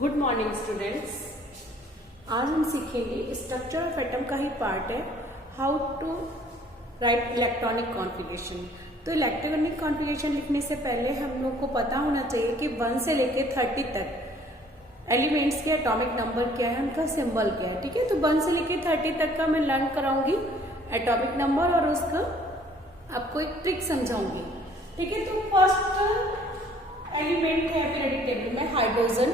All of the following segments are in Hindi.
Good morning students. आज हम सीखेंगे स्ट्रक्चर ऑफ एटम का ही पार्ट है how to write electronic configuration. तो इलेक्ट्रॉनिक कॉन्फ़िगरेशन लिखने से पहले हम लोग को पता होना चाहिए कि 1 से लेके 30 तक एलिमेंट्स के एटॉमिक नंबर क्या है, उनका सिंबल क्या है। ठीक है, तो 1 से लेके 30 तक का मैं लर्न कराऊंगी एटॉमिक नंबर और उसका आपको एक ट्रिक समझाऊंगी। ठीक है, तो फर्स्ट एलिमेंट है पीरियोडिक टेबल में हाइड्रोजन,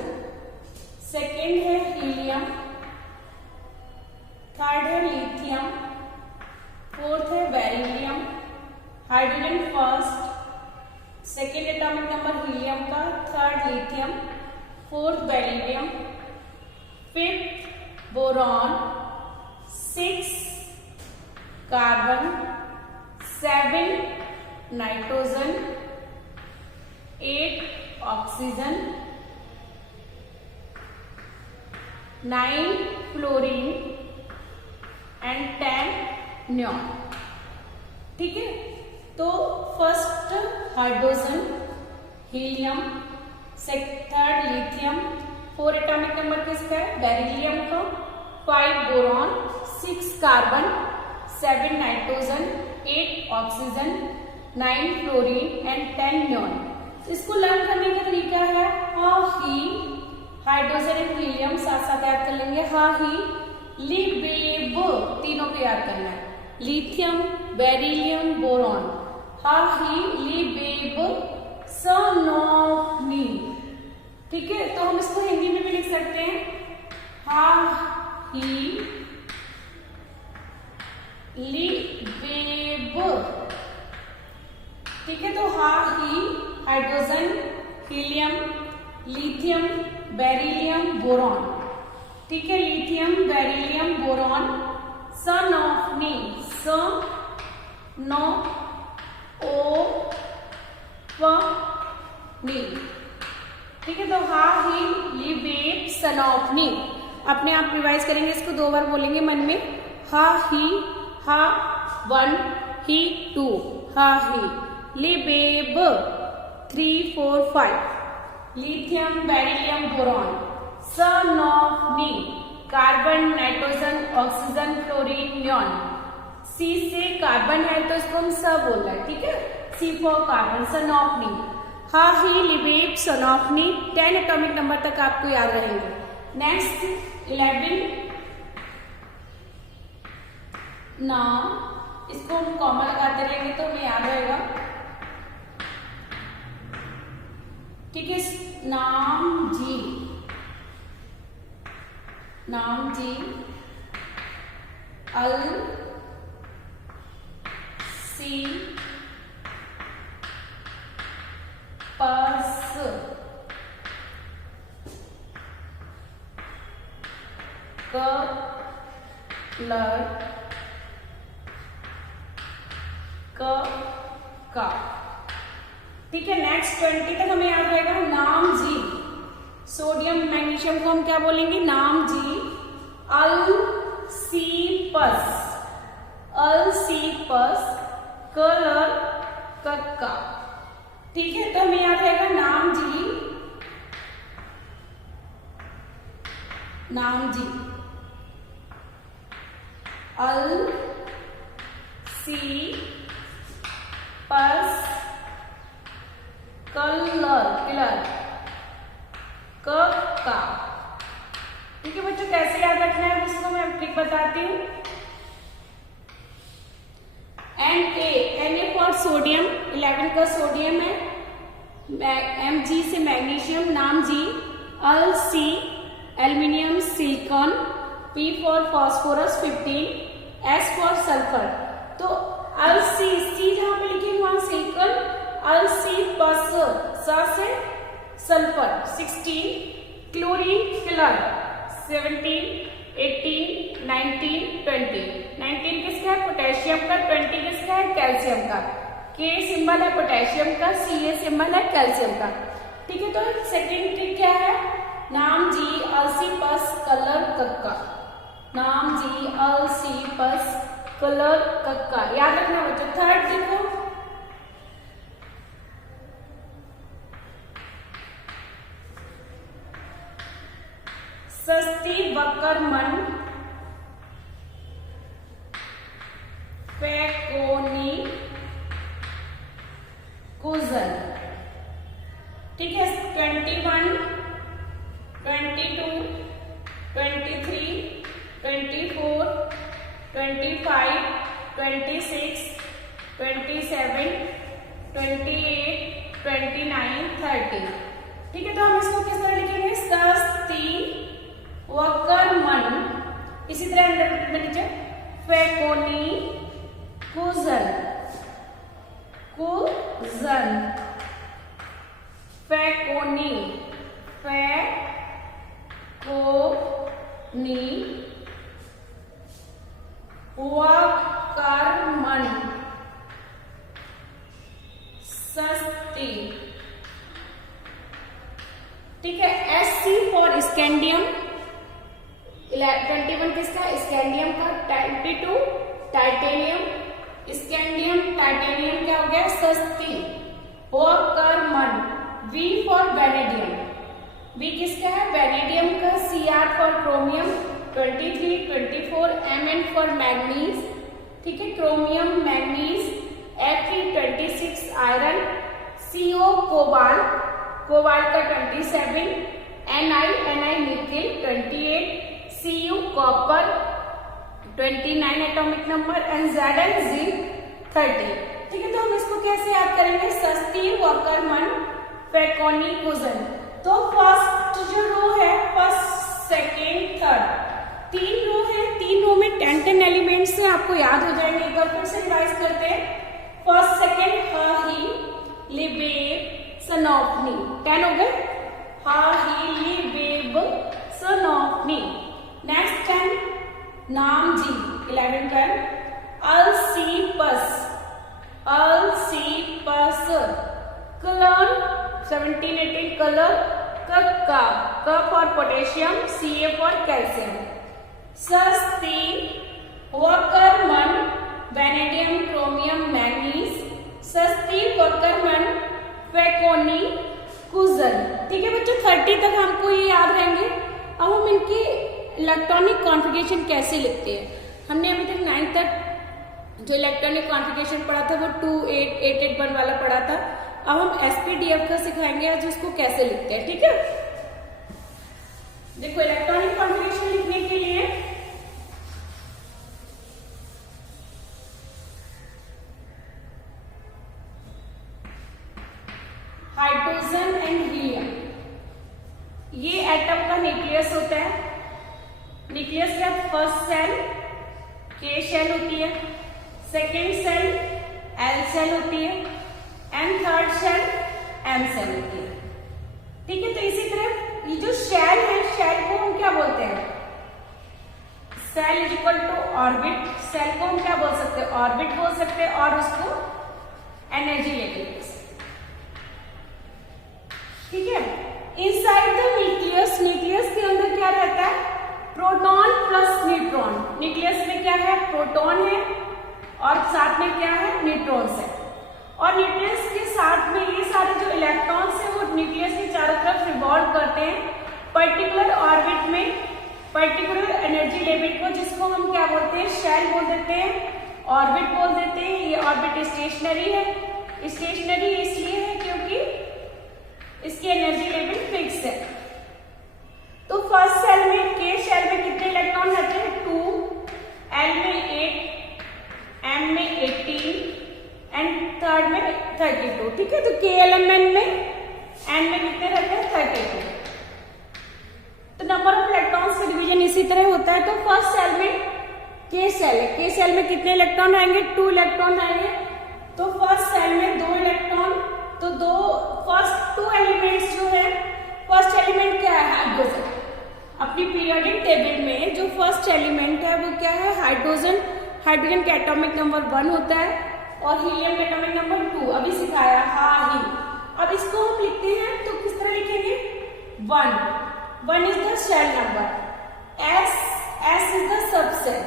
सेकेंड है हीलियम, थर्ड है लिथियम, फोर्थ है beryllium. Hydrogen first, second atomic number helium का, third lithium, fourth beryllium, fifth boron, 6 carbon, 7 nitrogen, 8 oxygen, 9 fluorine and 10 neon. ठीक है, तो first hydrogen, helium, third lithium, 4 atomic number किसका है बेरिलियम का, 5 boron, 6 carbon, 7 nitrogen, 8 oxygen, 9 fluorine and 10 neon. इसको लर्न करने का तरीका है हा ही, हाइड्रोजन एंड हीलियम साथ साथ याद कर लेंगे, हा ही लिबेब, तीनों को याद करना है, लिथियम बेरिलियम बोरॉन, हा ही लिबेब सनोफनी। ठीक है, तो हम इसको हिंदी में भी लिख सकते हैं, हा ही लिबेब। ठीक है, तो हा ही hydrogen, helium, lithium beryllium boron. ठीक है, लिथियम बेरिलियम बोरॉन सनोफनी, स नो ओ फ नी। ठीक है, तो हा ही लिबेब सनोफनी। अपने आप रिवाइज करेंगे, इसको 2 बार बोलेंगे मन में, हा ही, हा 1 ही 2, हा ही लिबेब 3 4 5, लिथियम बेरिलियम बोरॉन सनोफनी, carbon nitrogen oxygen fluorine neon. C से कार्बन है तो इसको हम स बोल रहे हैं। ठीक है, सी फॉर कार्बन, सनोफनी, हा ही लिबेब सनोफनी। 10 एटॉमिक नंबर तक आपको याद रहेंगे। नेक्स्ट 11 नाम, इसको हम कॉमा लगाते रहेंगे तो हमें याद रहेगा। ठीक है, नाम जी, नाम जी, अल सी पस, कलर, का। ठीक है, नेक्स्ट 20 तक हमें याद रहेगा। नाम जी, सोडियम मैग्नीशियम को हम क्या बोलेंगे, नाम जी, अल्सीपस, अल्सीपस, कलर, कक्का। ठीक है, तो हमें याद रहेगा नाम जी, नाम जी, अल्सीपस, कलर, किलर, का। ठीक है बच्चों, कैसे याद रखना है इसको मैं ट्रिक बताती हूँ। Na फॉर सोडियम, 11 का सोडियम है, Mg से मैग्नीशियम, नाम जी, अल सी aluminium silicon, P for phosphorus 15, S for sulphur. तो अल सी जहां पे लिखे वहां सिलिकॉन, अल सी पस से सल्फर 16, क्लोरीन किलर 17, 18, 19, 20। 19 किसका है पोटेशियम का, 20 किसका है कैल्शियम का। K सिंबल है पोटेशियम का, Ca सिंबल है कैल्शियम का। ठीक है, तो सेकेंड ट्रिक क्या है, नाम जी अल्सीपस कलर कक्का, नाम जी अल्सीपस कलर कक्का, याद रखना बच्चों। थर्ड देखो, सस्ती वक्करमन फैकोनी कुजन। ठीक है, 21, 22, 23, 24, 25, 26, 27, 28, 29, 30। ठीक है, तो हम इसको किस तरह लिखेंगे? सस्ती वक्करमन, इसी तरह अंडर में नीचे फैकोनी कुजन, कुजन, फैकोनी, फैकोनी वक्करमन सस्ती। ठीक है, SC फॉर स्कैंडियम, 21 किसका? स्कैंडियम का, 22 टाइटेनियम, स्कैंडियम टाइटेनियम क्या हो गया? सस्ती वक्करमन। V फॉर वेनेडियम, V किसका है? वेनेडियम का। Cr for chromium, 23, 24, Mn for manganese. ठीक है, chromium, manganese. Fe 26 iron, CO cobalt, cobalt का 27, Ni nickel 28, Cu copper 29 atomic number, and Zn zinc 30। ठीक है, तो हम इसको कैसे याद करेंगे? सस्ती वक्करमन फैकोनी कुजन। तो फर्स्ट जो रो है, फर्स्ट, सेकेंड, थर्ड, 3 रो है। 3 रो में 10 एलिमेंट से आपको याद हो जाएंगे। एक बार फिर से रिवाइज करते हैं। फर्स्ट, सेकेंड, ही, लिबेब, सनोफनी, 10 हो गए। ही, लिबेब, सनोफनी। नेक्स्ट 10, नामजी, 11, 12, अल्सीपस, अल्सीपस, कलर 17, 18, कलर, क for potassium, Ca for calcium. सस्ती वक्करमन, वेनेडियम, क्रोमियम, मैग्नीज, सस्ती वक्करमन फैकोनी कुजन। ठीक है बच्चों, 30 तक हमको ये याद रहेंगे। अब हम इनकी इलेक्ट्रॉनिक कॉन्फ़िगरेशन कैसे लिखते हैं? हमने अभी तक 9 तक जो इलेक्ट्रॉनिक कॉन्फ़िगरेशन पढ़ा था वो 2, 8, 8, 8, 1 वाला पढ़ा था। अब हम SPDF का सिखाएंगे आज उसको कैसे लिखते हैं। ठीक है, देखो इलेक्ट्रॉनिक कॉन्फ़िगरेशन लिखने के लिए हाइड्रोजन एंड हीलियम, ये एटम का न्यूक्लियस होता है। न्यूक्लियस का फर्स्ट सेल K शेल होती है, सेकेंड सेल L सेल होती है, and third shell M shell होती है। ठीक है, तो इसी तरह ये जो शेल है, शेल को हम क्या बोलते हैं? Shell is equal to orbit. Shell को हम क्या बोल सकते हैं? ऑर्बिट बोल सकते हैं, और उसको एनर्जी लेवल। ठीक है, इनसाइड द न्यूक्लियस, न्यूक्लियस के अंदर क्या रहता है? Proton plus neutron. न्यूक्लियस में क्या है? प्रोटॉन है और साथ में क्या है? न्यूट्रॉन्स है। और न्यूक्लियस के साथ में ये सारे जो इलेक्ट्रॉन्स हैं वो न्यूक्लियस के चारों तरफ रिवॉल्व करते हैं पर्टिकुलर ऑर्बिट में, पर्टिकुलर एनर्जी लेवल को, जिसको हम क्या बोलते हैं? शेल बोल देते हैं, ऑर्बिट बोल देते हैं। ये ऑर्बिट स्टेशनरी है। स्टेशनरी इसलिए है क्योंकि इसकी एनर्जी लेवल फिक्स है। तो फर्स्ट सेल में, K शेल में कितने इलेक्ट्रॉन रहते हैं? 2, L में 8, M में 18 एंड थर्ड में 32। ठीक है, तो K एलिमेंट में N में कितने रहते हैं? 32। तो नंबर ऑफ इलेक्ट्रॉन्स का डिवीजन इसी तरह होता है। तो फर्स्ट सेल में K सेल है, K सेल में कितने इलेक्ट्रॉन आएंगे? 2 इलेक्ट्रॉन आएंगे। तो फर्स्ट सेल में 2 इलेक्ट्रॉन, तो फर्स्ट 2 एलिमेंट्स जो है, फर्स्ट एलिमेंट क्या है? हाइड्रोजन। अपनी पीरियोडिक टेबल में जो फर्स्ट एलिमेंट है वो क्या है? हाइड्रोजन। हाइड्रोजन का एटॉमिक नंबर 1 होता है और हीलियम का एटॉमिक नंबर 2। अभी सिखाया ही। अब इसको हम लिखते हैं तो किस तरह लिखेंगे? 1 is the shell number, S is the subshell.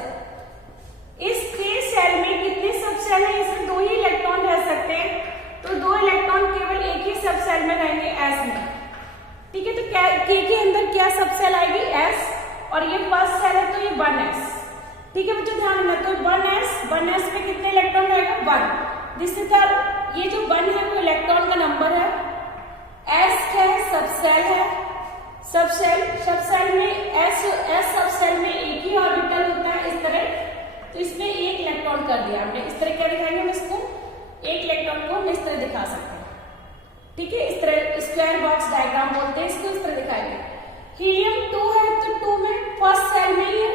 इस K सेल में कितने सबसेल हैं? इसमें 2 ही इलेक्ट्रॉन रह सकते हैं, तो 2 इलेक्ट्रॉन केवल एक ही सबसेल में रहेंगे, S में। ठीक है, तो K के अंदर क्या सब सब सेल आएगी S, और ये फर्स्ट सेल है तो ये 1s। ठीक है बच्चों, ध्यान रखना। तो 1s पे कितने इलेक्ट्रॉन रहेगा? 1। दिस इज द, ये जो 1 है वो इलेक्ट्रॉन का नंबर है। S क्या है? सब सेल है। सब सेल में S सब सेल में एक ही ऑर्बिटल होता है इस तरह। तो इसमें एक इलेक्ट्रॉन कर दिया हमने। इस तरह क्या दिखाएंगे हम इसको? एक इलेक्ट्रॉन को हम इस तरह दिखा सकते हैं। ठीक है, इस तरह स्क्वायर बॉक्स डायग्राम बोलते हैं इसको, इस तरह दिखाएंगे। हीलियम 2 है तो 2 में फर्स्ट सेल में ही है।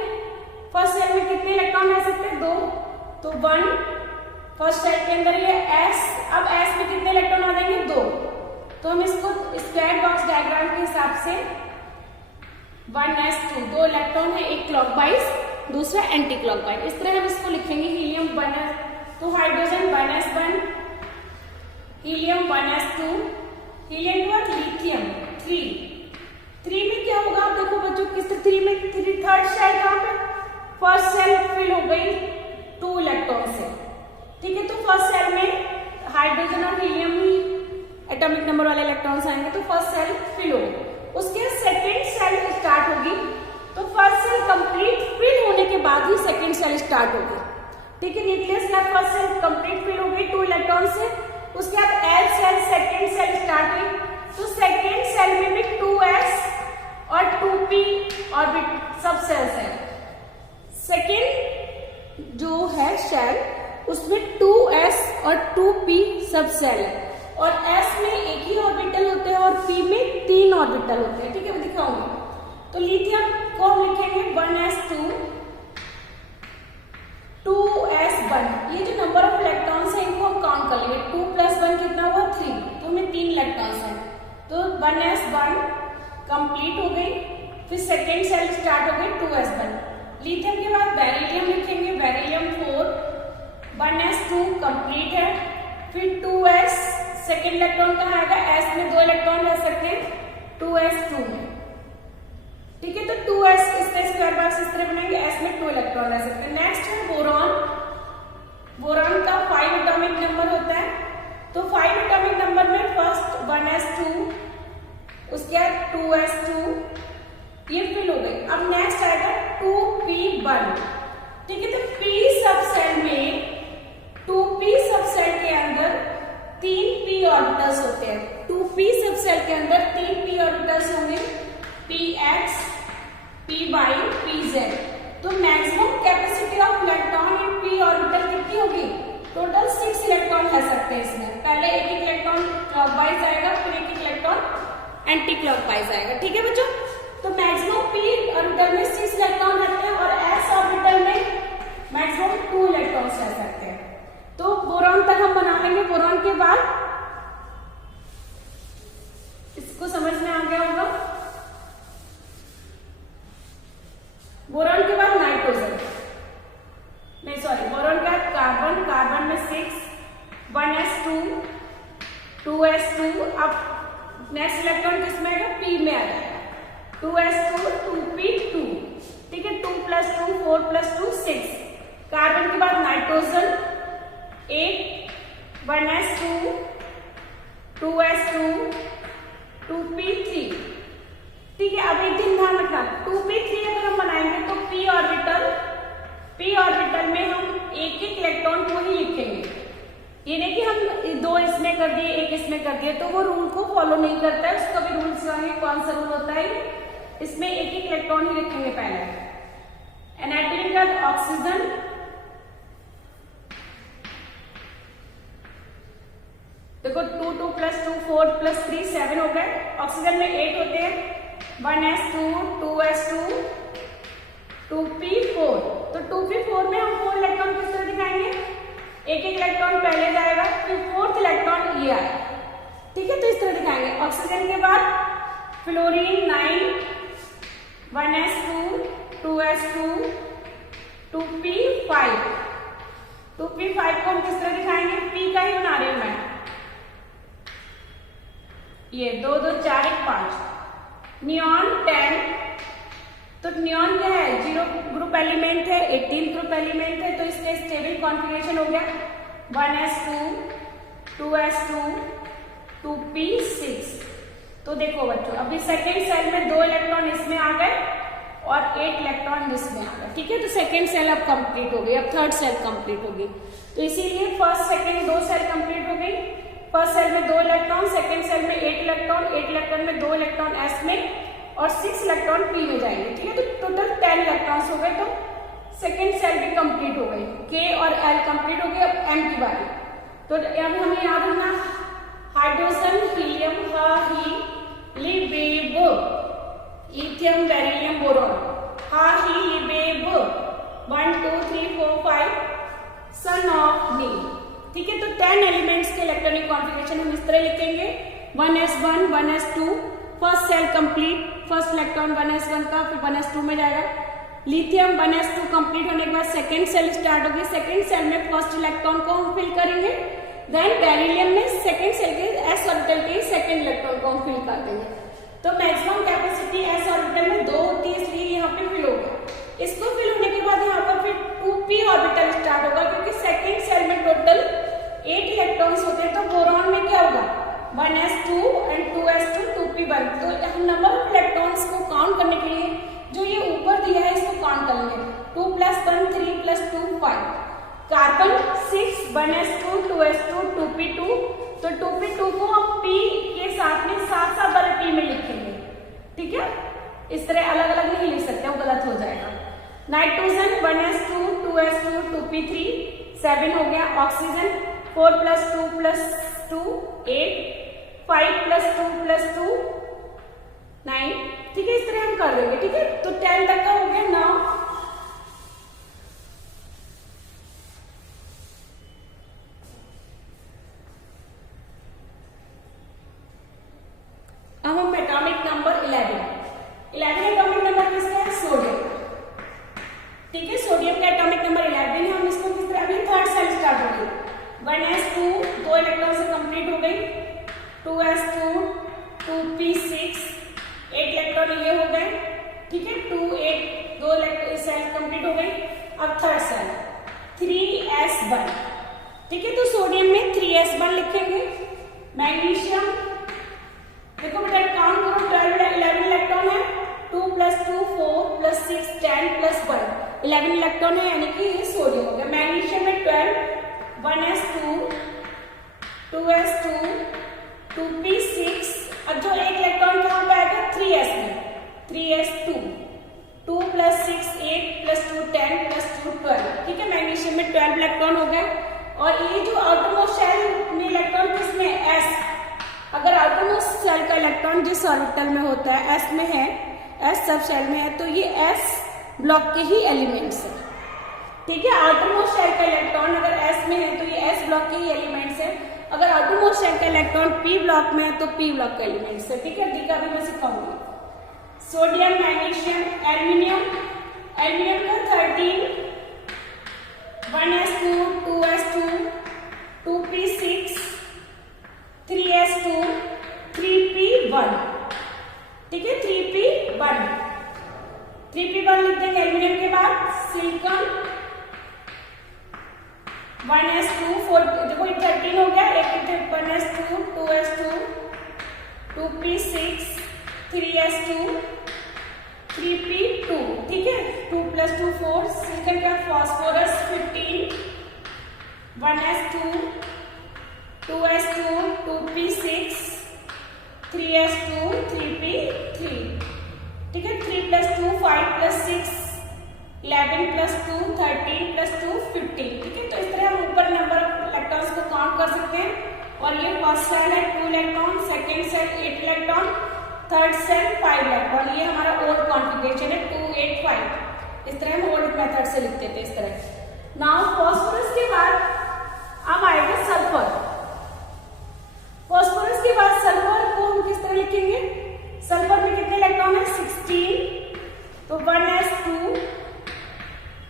फर्स्ट सेल में कितने इलेक्ट्रॉन रह सकते हैं? 2। तो 1 फर्स्ट सेल के अंदर ये S। अब S में कितने इलेक्ट्रॉन आ जाएंगे? 2। तो हम इसको स्क्वायर बॉक्स डायग्राम के हिसाब से 1s2, 2 इलेक्ट्रॉन है, एक क्लॉकवाइज दूसरा एंटी क्लॉकवाइज, इस तरह हम इसको लिखेंगे। हीलियम 1s, तो hydrogen 1s1, helium 1s2, helium के बाद लिथियम 3 में क्या होगा? आप देखो बच्चों, किस 3 में थर्ड सेल कहां पे? फर्स्ट सेल फिल हो गई 2 इलेक्ट्रॉन से। ठीक है, तो फर्स्ट सेल में हाइड्रोजन और हीलियम ही एटॉमिक नंबर वाले इलेक्ट्रॉन्स आएंगे, तो फर्स्ट सेल फिल होगी। उसके सेकेंड सेल स्टार्ट होगी, तो फर्स्ट सेल कंप्लीट फिल होने के बाद ही सेकेंड सेल स्टार्ट होगी। ठीक है, न्यूक्लियस का फर्स्ट सेल कंप्लीट फिल हो गई 2 इलेक्ट्रॉन से। उसके बाद L shell second shell start हुई, तो सेकेंड सेल में भी 2s और 2p ऑर्बिट सब सेल्स है। सेकेंड जो है शेल उसमें 2s और 2p सब सेल है, और s में एक ही ऑर्बिटल होते हैं और p में 3 ऑर्बिटल होते हैं। ठीक है, मैं दिखाऊंगी। तो लिथियम को हम लिखेंगे 1s2 2s1। ये जो नंबर ऑफ इलेक्ट्रॉन्स है इनको हम काउंट कर लेंगे। 2 + 1 कितना हुआ? 3। तो हमें 3 इलेक्ट्रॉन्स हैं, तो 1s1 कंप्लीट हो गई। फिर सेकेंड सेल स्टार्ट हो गई 2s1। लिथियम के बाद बेरिलियम लिखेंगे, बेरिलियम 4, 1s2 कंप्लीट है। फिर 2s, सेकेंड इलेक्ट्रॉन कहाँ आएगा? s में 2 इलेक्ट्रॉन रह सकते हैं 2s2 में। ठीक है, तो 2s इस तरह स्क्वायर बॉक्स इस तरह बनाएंगे, s में 2 इलेक्ट्रॉन रह सकते हैं। नेक्स्ट है बोरॉन। बोरॉन का 5 एटॉमिक नंबर होता है, तो 5 एटॉमिक नंबर में फर्स्ट 1s2, उसके बाद 2s2, ये फिल हो गई। अब नेक्स्ट आएगा 2p1। ठीक है, तो p सब सेल में 2p सब सेल के अंदर 3 p ऑर्बिटल्स होते हैं। 2p सब सेल के अंदर 3 p ऑर्बिटल्स होंगे, px, py, pz। तो maximum capacity of electron in p orbital कितनी होगी? टोटल 6 इलेक्ट्रॉन रह सकते हैं इसमें। पहले एक इलेक्ट्रॉन क्लॉकवाइज आएगा, फिर एक इलेक्ट्रॉन एंटी क्लॉकवाइज आएगा। ठीक है बच्चों, तो मैक्सिमम p ऑर्बिटल में 6 इलेक्ट्रॉन रहते हैं और s ऑर्बिटल में मैक्सिमम 2 इलेक्ट्रॉन्स रह सकते हैं। तो बोरॉन तक हम बना लेंगे। बोरॉन के बाद इसको समझ में आ गया होगा। बोरॉन के बाद नाइट्रोजन, नहीं सॉरी, बोरॉन के बाद कार्बन, कार्बन में 6, 1s2, 2s2। अब नेक्स्ट इलेक्ट्रॉन किसमें आएगा? p में आ जाएगा, 2s2, 2p2। ठीक है, 2 + 2 4 + 2 6। कार्बन के बाद नाइट्रोजन 8, 1s2, 2s2, 2p3। ठीक है, अब एक दिन ध्यान रखना, 2p3 अगर हम बनाएंगे तो p ऑर्बिटल में हम एक एक इलेक्ट्रॉन को ही लिखेंगे। ये नहीं कि हम 2 इसमें कर दिए 1 इसमें कर दिए, तो वो रूल को फॉलो नहीं करता है। उसका भी रूल जानिए, कौन सा रूल होता है? इसमें एक एक इलेक्ट्रॉन ही लिखेंगे पहले। नाइट्रोजन का ऑक्सीजन, देखो 2 2 + 2 4 + 3 7 हो गए। ऑक्सीजन में 8 होते हैं, 1s2, 2s2, 2p4। तो 2p4 में हम 4 इलेक्ट्रॉन किस तरह दिखाएंगे? एक एक इलेक्ट्रॉन पहले जाएगा, फिर 4th इलेक्ट्रॉन ये आएगा। ठीक है, तो इस तरह दिखाएंगे। ऑक्सीजन के बाद fluorine 9, 1s2, 2s2, 2p5। 2p5 को हम किस तरह दिखाएंगे? p का ही बना रही हूं मैं, ये 2 2 4 1 5। नियॉन 10, तो नियॉन क्या है? 0 ग्रुप एलिमेंट है, 18 ग्रुप एलिमेंट है, तो इसका स्टेबल कॉन्फ़िगरेशन हो गया 1s2, 2s2, 2p6। तो देखो बच्चों, अभी सेकेंड सेल में 2 इलेक्ट्रॉन इसमें आ गए और 8 इलेक्ट्रॉन इसमें आ गए। ठीक है, तो सेकेंड सेल अब कंप्लीट हो गई, अब थर्ड सेल कंप्लीट होगी। तो इसीलिए फर्स्ट सेकेंड 2 सेल कंप्लीट हो गई। फर्स्ट सेल में 2 इलेक्ट्रॉन, सेकेंड सेल में 8 इलेक्ट्रॉन, 8 इलेक्ट्रॉन में 2 इलेक्ट्रॉन एस में और 6 इलेक्ट्रॉन पी में जाएंगे। ठीक है, तो टोटल 10 इलेक्ट्रॉन्स हो गए। तो सेकेंड सेल भी कंप्लीट हो गई, के और एल कंप्लीट हो गए। अब एम की बारी। तो अब हमें याद रखना, हाइड्रोजन, हीलियम, ही, लिबेब, लिथियम, बेरिलियम, बोरॉन। हा, ही, लिबेब 1 2 3 4 5 सन ऑफ नी। ठीक है, तो 10 एलिमेंट्स के इलेक्ट्रॉनिक कॉन्फ़िगरेशन हम इस तरह लिखेंगे, 1s1 1s2। First shell complete, first electron 1s1 का, फिर 1s2 में जाएगा। लिथियम 1s2 कंप्लीट होने के बाद सेकेंड सेल स्टार्ट होगी। सेकेंड सेल में फर्स्ट इलेक्ट्रॉन को हम फिल करेंगे। देन बेरिलियम में सेकेंड सेल के एस ऑर्बिटल के सेकेंड इलेक्ट्रॉन को हम फिल कर देंगे। तो मैक्सिमम कैपेसिटी एस ऑर्बिटल में 2 होती है, इसलिए यहाँ पे फिल हो गया। इसको फिल होने के बाद यहाँ पर फिर 2p ऑर्बिटल स्टार्ट होगा, क्योंकि सेकेंड सेल में टोटल 8 इलेक्ट्रॉन्स होते हैं। तो बोरॉन में क्या होगा, 1s2 एंड 2s2 2p1। तो हम नंबर ऑफ इलेक्ट्रॉन्स को काउंट करने के लिए जो ये ऊपर दिया है इसको काउंट कर लेंगे। 2 + 1 3 + 2 5। Carbon 6 1s2 2s2 2p2। तो 2p2 को हम p के साथ में साथ साथ वाले p में लिखेंगे। ठीक है, इस तरह अलग अलग नहीं लिख सकते, वो गलत हो जाएगा। नाइट्रोजन 1s2 2s2 2p3 7 हो गया। ऑक्सीजन 4 + 2 + 2 8 5 + 2 + 2 9। ठीक है, इस तरह हम कर देंगे। ठीक है, तो 10 तक का हो गया। नाउ अब हम एटॉमिक नंबर 11 एटॉमिक नंबर किसका है, सोडियम। ठीक है, सोडियम का एटॉमिक नंबर 11 है। हम इसको किस तरह, अभी थर्ड सेल स्टार्ट हो गई। 1s2 2 इलेक्ट्रॉन से कंप्लीट हो गई। 2s2 2p6 8 इलेक्ट्रॉन ये हो गए। ठीक है, 2 8 2 सेल कंप्लीट हो गई। अब थर्ड सेल 3s1। ठीक है, तो सोडियम में 3s1 लिखेंगे। मैग्नीशियम देखो बेटा, काउंट करो, 12 11 इलेक्ट्रॉन है। 2 + 2 4 + 6 10 + 1 11 इलेक्ट्रॉन है, यानी कि ये सोडियम हो गया। मैग्नीशियम में 12 1s2 2s2 2p6। अब जो एक इलेक्ट्रॉन कहाँ पे आएगा, 3s में, 3s2 2 + 6 8 + 2 10 + 2 12। ठीक है, मैग्नीशियम में 12 इलेक्ट्रॉन हो गए। और ये जो आउटरमोस्ट शेल में इलेक्ट्रॉन किसमें है, s। अगर आउटरमोस्ट शेल का इलेक्ट्रॉन जिस ऑर्बिटल में होता है, s में है, s सब शेल में है, तो ये s ब्लॉक के ही एलिमेंट्स है। ठीक है, आउटरमोस्ट शेल का इलेक्ट्रॉन अगर s में है तो ये s ब्लॉक के ही एलिमेंट्स है। अगर आउटरमोस्ट शेल का इलेक्ट्रॉन p ब्लॉक में है तो p ब्लॉक का एलिमेंट्स है। ठीक है, डी का भी मैं सिखाऊंगी। सोडियम, मैग्नीशियम, एल्यूमिनियम का 13 1s2 2s2 2p6 3s2 3p1। ठीक है, 3p1 लिख देंगे एल्यूमिनियम के बाद। सिलिकॉन 1s2 4 देखो ये 13 हो गया। एक 1s2 2s2 2p6 3s2 3p2। ठीक है, 2 + 2 4। सिलिकॉन का phosphorus 15 1s2 2s2 2p6 3s2 3p3। ठीक है, 3 + 2 5 + 6 11 + 2 13 + 2 15। ठीक है, तो इस तरह हम ऊपर नंबर ऑफ इलेक्ट्रॉन्स को काउंट कर सकते हैं। और ये फर्स्ट सेल है 2 electron, second shell 8 electron, third shell 5 electron. ये हमारा ओल्ड कॉन्फ़िगरेशन है 2 8 5। इस तरह हम ओल्ड मेथड से लिखते थे इस तरह। नाउ फास्फोरस के बाद अब आएगा सल्फर। फास्फोरस के बाद सल्फर को हम किस तरह लिखेंगे, सल्फर में कितने इलेक्ट्रॉन है, 16। तो 1s2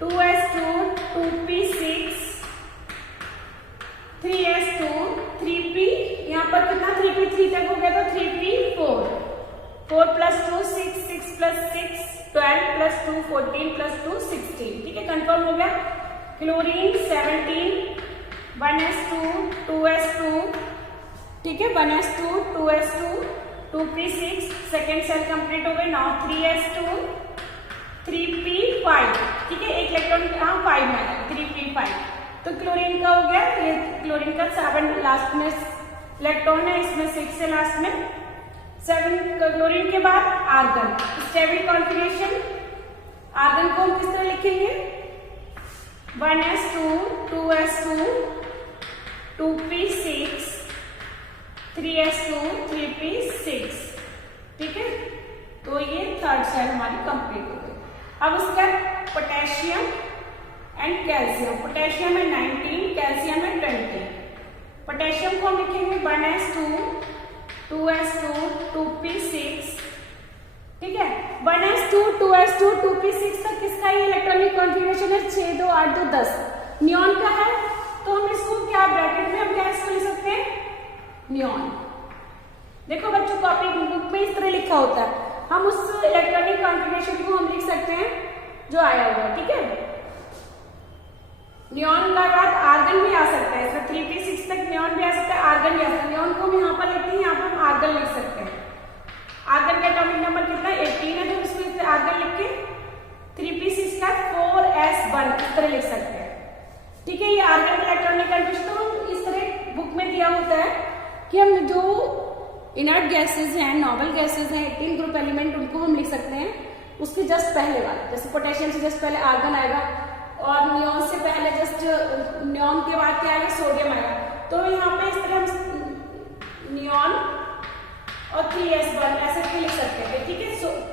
2s2 2p6 3s2 3p। यहाँ पर कितना 3p3 तक हो गया, तो 3p4 4 + 2 6 6 + 6 12 + 2 14 + 2 16। ठीक है, कंफर्म हो गया। Chlorine 17 1s2 2s2। ठीक है, 1s2 2s2 2p6 second cell complete हो गए। नाउ 3s2 3p5, ठीक है, एक इलेक्ट्रॉन यहाँ 5 में आया 3p5। तो क्लोरीन का हो गया, ये क्लोरीन का 7 लास्ट में इलेक्ट्रॉन है, इसमें 6 है लास्ट में 7। क्लोरीन के बाद आर्गन, स्टेबल कॉन्फिगरेशन। आर्गन को हम किस तरह लिखेंगे? 1s2 2s2 2p6 3s2 3p6, ठीक है। तो ये थर्ड सेल हमारी कंप्लीट हो गई। अब उसका पोटेशियम एंड कैल्शियम। पोटेशियम है 19, कैल्शियम है 20। पोटेशियम को हम लिखेंगे 1s2 2s2 2p6, ठीक है। 1s2 2s2 2p6 का किसका ये इलेक्ट्रॉनिक कॉन्फिगरेशन है? 6 2 8 2 10 नियॉन का है। तो हम इसको क्या ब्रैकेट में हम क्या इसको लिख सकते हैं? नियॉन। देखो बच्चों, कॉपी बुक में इस तरह लिखा होता है, हम उस इलेक्ट्रॉनिक कॉन्फिगरेशन को हम लिख सकते हैं जो आया हुआ है, ठीक है। नियॉन का बाद आर्गन भी आ सकता है, इसमें 3p6 तक नियॉन भी आ सकता है, आर्गन भी आ सकता है। नियॉन को हम यहाँ पर लिखते हैं, यहाँ पर हम आर्गन लिख सकते हैं। आर्गन का एटॉमिक नंबर कितना है? 18 है, तो इसमें आर्गन लिख के 3p6 का 4s1 इस तरह लिख सकते हैं, ठीक है। ये आर्गन इलेक्ट्रॉनिक कॉन्फिगरेशन तो हम इस तरह बुक में दिया होता है कि हम जो इनर्ट गैसेज हैं, नॉबल गैसेज हैं, 18 ग्रुप एलिमेंट, उनको हम लिख सकते हैं उसके जस्ट पहले वाला। जैसे पोटेशियम से जस्ट पहले आर्गन आएगा और नियॉन से पहले जस्ट नियॉन के बाद क्या आएगा? सोडियम आएगा। तो यहाँ पे इस तरह हम नियॉन और 3s1 ऐसे भी लिख सकते हैं, ठीक है।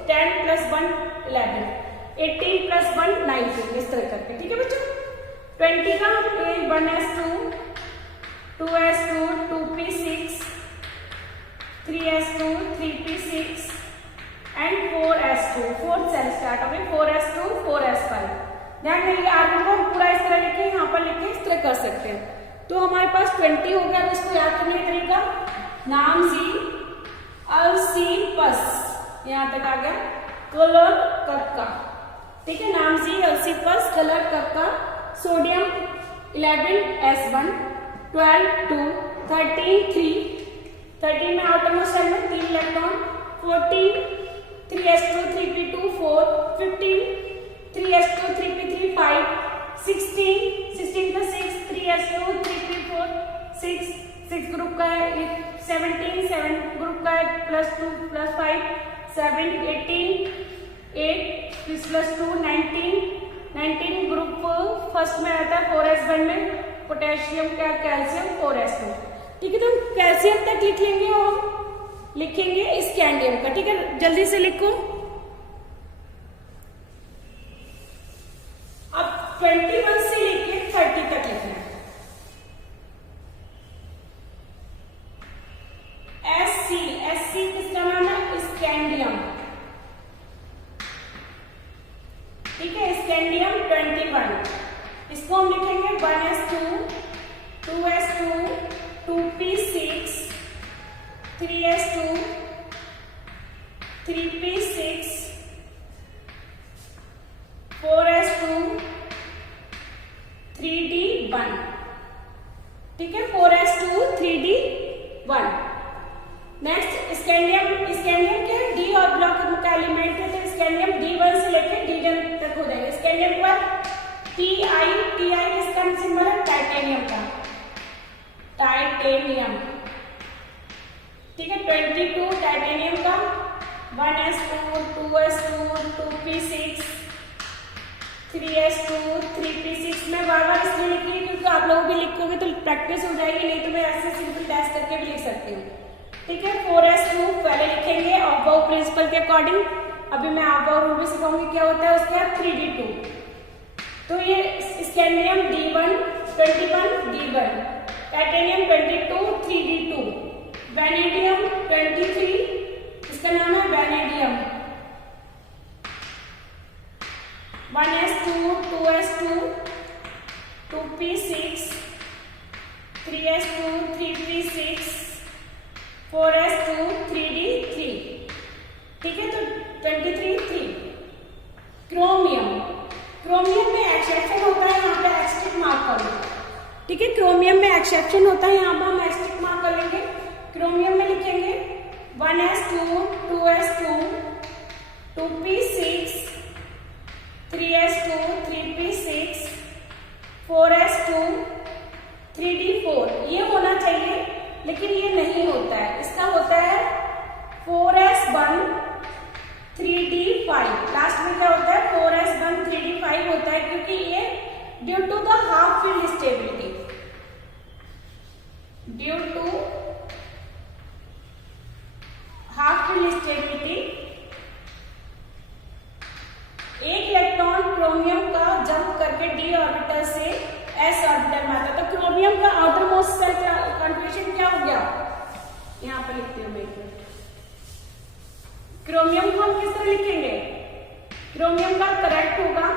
10 + 1 11, 18 + 1 19 इस तरह करके, ठीक है बच्चों। 20 का 1s2 2s2 2p6 3s2 3p6 and 4s2। Fourth cell start हो गई 4s2 4s5। ध्यान रखिए, आर्गन को हम पूरा इस तरह लिखे, यहाँ पर लिखे इस तरह कर सकते हैं। तो हमारे पास 20 हो गया। अब इसको याद करने का तरीका, नाम जी अल्सिपस, यहाँ तक आ गया। कलर कक्का, ठीक है, नाम जी अल्सिपस, कलर कक्का। सोडियम 11s1 12 2 13 3, 13 में आउटरमोस्ट शेल में 3 electron. 14 3s2 3p2 4, 15 3s2 3p3 5, 16 + 6 3s2 3p4 6 group का है। 17 7 ग्रुप का है, +2 + 5 7, 18 8 +2 19 ग्रुप फर्स्ट में आता है 4s1 में। पोटेशियम क्या? कैल्शियम 4s2, ठीक है। तो हम कैल्शियम तक लिख लेंगे और हम लिखेंगे स्कैंडियम का, ठीक है। जल्दी से लिखो। अब 21 से लेके 30 तक लिखना है। SC किसका नाम है? स्कैंडियम, ठीक है। स्कैंडियम 21, इसको हम लिखेंगे 1s2 2s2 2p6 3s2 3p6 4s2 3d1, ठीक है। 4s2 3d1। नेक्स्ट स्कैंडियम क्या है? डी और ब्लॉक का एलिमेंट है, तो स्कैंडियम D1 से लेकर D10 तक हो जाएगा। स्कैंडियम के बाद Ti किसका सिंबल है? टाइटेनियम का, टाइटेनियम, ठीक है। 22 टाइटेनियम का 1s2 2s2 2p6 3s2 3p6 में बार-बार इसलिए लिखिए क्योंकि आप लोग भी लिखोगे तो प्रैक्टिस हो जाएगी, नहीं तो मैं ऐसे सिंपल डैश करके भी लिख सकती हूँ, ठीक है। 4s2 पहले लिखेंगे ऑब्बाउ प्रिंसिपल के अकॉर्डिंग। अभी मैं ऑब्बाउ रूल भी सिखाऊंगी क्या होता है उसके बाद 3d2। तो ये scandium D1 21 D1, titanium 22 3d2, vanadium 23, इसका नाम है vanadium. 1s2 2s2 2p6 3s2 3p6 4s2 3d3, ठीक है। तो 23 3। क्रोमियम में एक्सेप्शन होता है, यहाँ पे एक्सटिक मार्क कर लो, ठीक है। क्रोमियम में एक्सेप्शन होता है, यहाँ पर हम एक्सटिक मार्क कर लेंगे। क्रोमियम में लिखेंगे 1s2 2s2 2p6 3s2 3p6 4s2 3d4 ये होना चाहिए, लेकिन ये नहीं होता है। इसका होता है 4s1 3d5। लास्ट में क्या होता है? 4s1 3d5 होता है, क्योंकि ये due to the half filled stability, due to half filled stability एक इलेक्ट्रॉन क्रोमियम का जंप करके डी ऑर्बिटल से एस ऑर्बिटल में आता है। तो क्रोमियम का आउटर मोस्ट सेल कॉन्फ़िगरेशन क्या हो गया? यहां पर लिखती हूं मैं एक मिनट। क्रोमियम को हम किस तरह लिखेंगे? क्रोमियम का करेक्ट होगा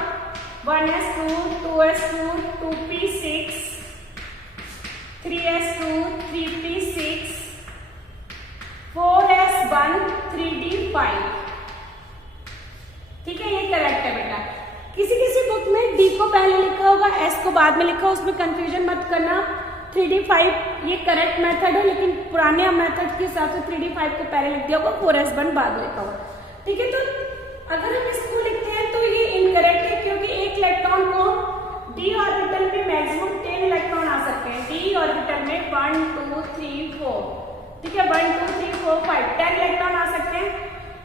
1s2 2s2 2p6 3s2 3p6 4s1 3d5। ठीक है, ये करेक्ट है बेटा। किसी किसी बुक में डी को पहले लिखा होगा, एस को बाद में लिखा, उसमें कंफ्यूजन मत करना। 3d5 ये करेक्ट मेथड है, लेकिन पुराने मेथड के हिसाब से 3d5 को पहले लिख दिया होगा, 4s1 बाद में लिखा होगा। ठीक है, तो अगर हम इसको लिखते हैं तो ये इनकरेक्ट है, क्योंकि एक इलेक्ट्रॉन को डी ऑर्बिटल में मैक्सिमम 10 इलेक्ट्रॉन आ सकते हैं। डी ऑर्बिटल में 1 2 3 4, ठीक है, 1 2 3 4 5 10 इलेक्ट्रॉन आ सकते हैं।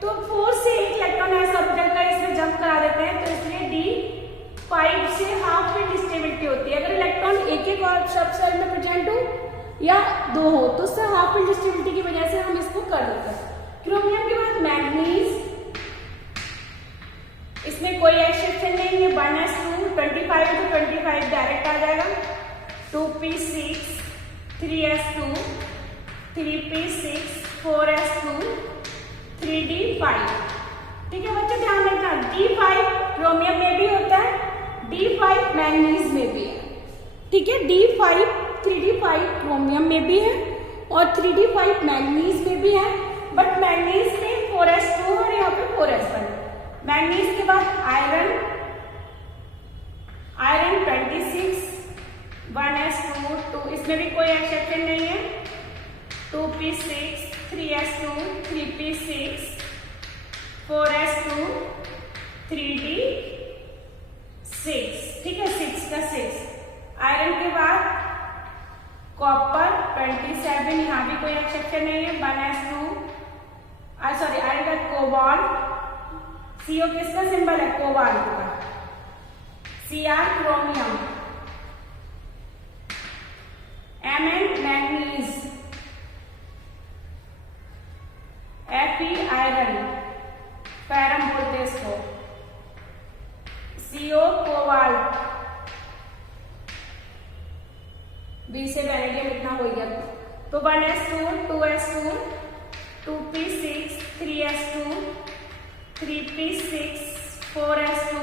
तो 4 से एक इलेक्ट्रॉन एस ऑर्बिटल का इसमें जंप करा देते हैं, तो इसलिए d5 से हाफ फील्ड स्टेबिलिटी होती है। अगर इलेक्ट्रॉन एक एक और सब सेल में प्रेजेंट हो या 2 हो, तो उससे हाफ फील्ड स्टेबिलिटी की वजह से हम इसको कर देते हैं। क्रोमियम के बाद मैग्नीज, इसमें कोई एक्सेप्शन नहीं है। 1s2 25 to 25 डायरेक्ट आ जाएगा। 2p6 3s2 3p6 4s2 3d5। ठीक है बच्चों, ध्यान रखना d5 क्रोमियम में भी होता है, d5 मैग्नीज में भी है। ठीक है, d5 3d5 क्रोमियम में भी है और 3d5 मैग्नीज में भी है, बट मैग्नीज में 4s2 और यहाँ पे 4s1। मैग्नीज के बाद आयरन 26 1s2 2, इसमें भी कोई एक्सेप्शन नहीं है। 2p6 3s2 3p6 4s2 3d6। ठीक है, 6 का 6। आयरन के बाद कॉपर 27, यहाँ भी कोई एक्सेप्शन नहीं है। 1s2 सॉरी आयरन का कोबाल्ट, CO किसका सिंबल है? कोबाल्ट का। Cr chromium, Mn manganese, Fe iron, ferrum बोलते हैं इसको। CO कोबाल्ट, B से वैनेडियम इतना हो गया। तो 1s2 2s2 2p6 3s2 3p6 4s2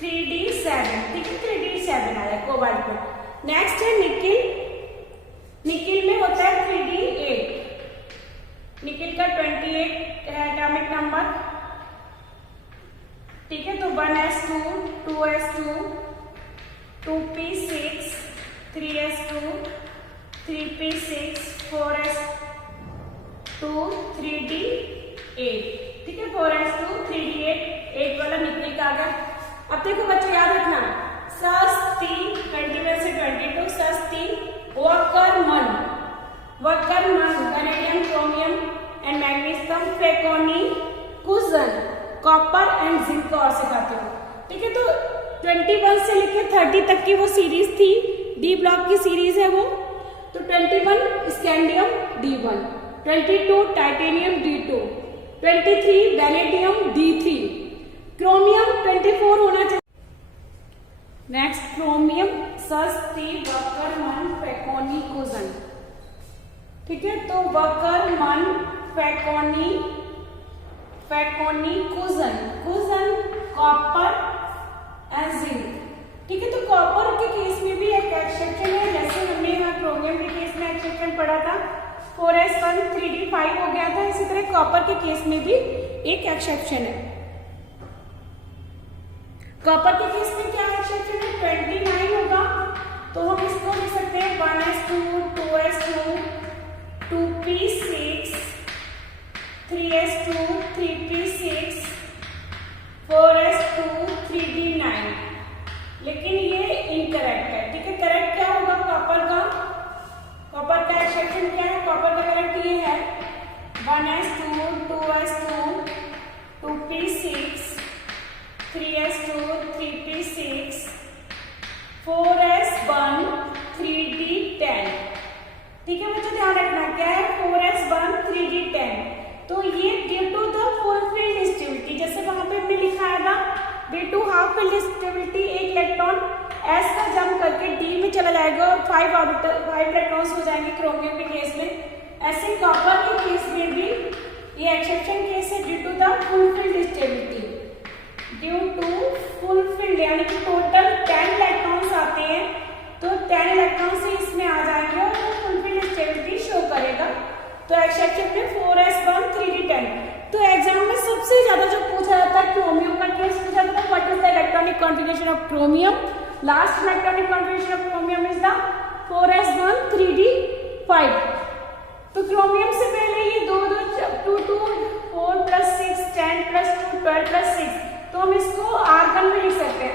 3d7। ठीक है, 3d7 आया कोबाल्ट में। नेक्स्ट है निकिल। निकिल में होता है 3d8। निकिल का 28 है एटॉमिक नंबर। ठीक है, तो 1s2 2s2 2p6 3s2 3p6 4s2 3d8। ठीक है, 4s2 3d8 8 वाला निकल का आ गया। अब देखो बच्चों याद रखना, सस्ती 21 से 22 सस्ती वक्रमण वैनेडियम क्रोमियम एंड मैग्नीशियम फेकोनी कुजन कॉपर एंड जिंक और सिखाते हो। ठीक है, तो 21 से लेकर 30 तक की वो सीरीज थी, डी ब्लॉक की सीरीज है वो। तो 21 scandium D1, 22 titanium D2, 23 vanadium D3, chromium 24 होना चाहिए। नेक्स्ट क्रोमियम सस्ती वक्रमण फेकोनी कुजन। ठीक है, तो वक्रमण फेकोनी कुजन कॉपर एंड जिंक। ठीक है, तो कॉपर के केस में भी एक एक्सेप्शन है, जैसे हमने यहाँ क्रोमियम के केस में एक्सेप्शन पढ़ा था, 4s1 3d5 हो गया था। इसी तरह कॉपर के केस में भी एक एक्सेप्शन है। कॉपर के केस में क्या एक्सेप्शन है? 29 होगा, तो हम इसको लिख सकते हैं 1s2 2s2 2p6 3s2 3p6 4s2 3d9, लेकिन ये इनकरेक्ट है। ठीक है, करेक्ट क्या होगा कॉपर का? कॉपर का एक्सेप्शन क्या है? कॉपर का करेक्ट ये है 1s2 2s2 2p6 3s2 3p6 4s1 3d10। ठीक है बच्चों, ध्यान रखना क्या है 4s1 3d10। तो ये due to the full filled stability, जैसे वहां पे हमने लिखा था due to half filled stability एक इलेक्ट्रॉन s का जंप करके d में चला जाएगा और 5 इलेक्ट्रॉन्स हो जाएंगे क्रोमियम के केस में। ऐसे कॉपर के केस में भी ये एक्सेप्शन केस है due to the full filled stability. Due to full filled यानी कि टोटल 10 इलेक्ट्रॉन्स आते हैं, तो 10 इलेक्ट्रॉन्स ही इसमें आ जाएंगे और वो फुल फील्ड स्टेबिलिटी शो करेगा। तो एक्सेप्शन में 4s1 3d10। तो एग्जाम में सबसे ज्यादा जो पूछा जाता है क्रोमियम का केस पूछा जाता है, what is the electronic configuration of chromium? Last electronic configuration of chromium is the 4s1 3d5। तो क्रोमियम से पहले ये 2 2 2 4 + 6 10 + 2 12 + 6, तो हम इसको आर्गन में लिख सकते हैं।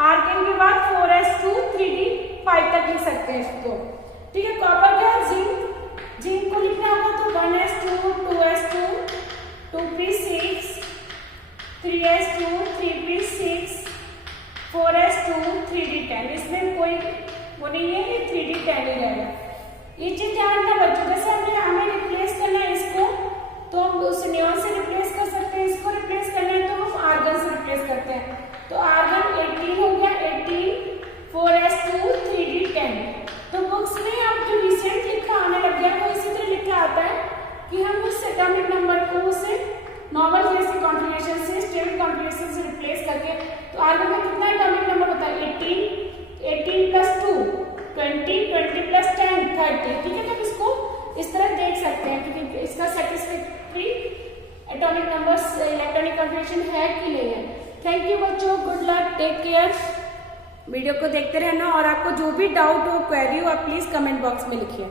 आर्गन के बाद 4s2 3d5 तक लिख सकते हैं इसको। ठीक है, कॉपर का जिंक को लिखना होगा तो 1s2 2s2 2p6 3s2 3p6 4s2 3d10। इसमें कोई वो नहीं है, ये 3d10 ही रहेगा। ये चीज ध्यान रखना बच्चों, जैसे हमें रिप्लेस करना है इसको तो हम उस नियॉन से रिप्लेस कर सकते हैं, इसको रिप्लेस करना है तो हम आर्गन से रिप्लेस करते हैं। तो आर्गन 18 हो गया, 18 4s2 3d10। तो बुक्स में अब जो रिसेंट लिखा आने लग गया वो इसी तरह लिखा आता है कि हम उस एटॉमिक नंबर को उसे नॉर्मल जैसे कॉन्फ़िगरेशन से स्टेबल कॉन्फ़िगरेशन से रिप्लेस करके, तो आर्गन में कितना एटॉमिक नंबर होता है 18 + 2 20 20 + 10 30। ठीक है, तो इसको इस तरह देख सकते हैं क्योंकि इसका satisfactory atomic numbers electronic configuration है कि नहीं है। थैंक यू बच्चों, good luck, take care. Video को देखते रहना और आपको जो भी डाउट हो क्वेरी हो आप प्लीज कमेंट बॉक्स में लिखिए।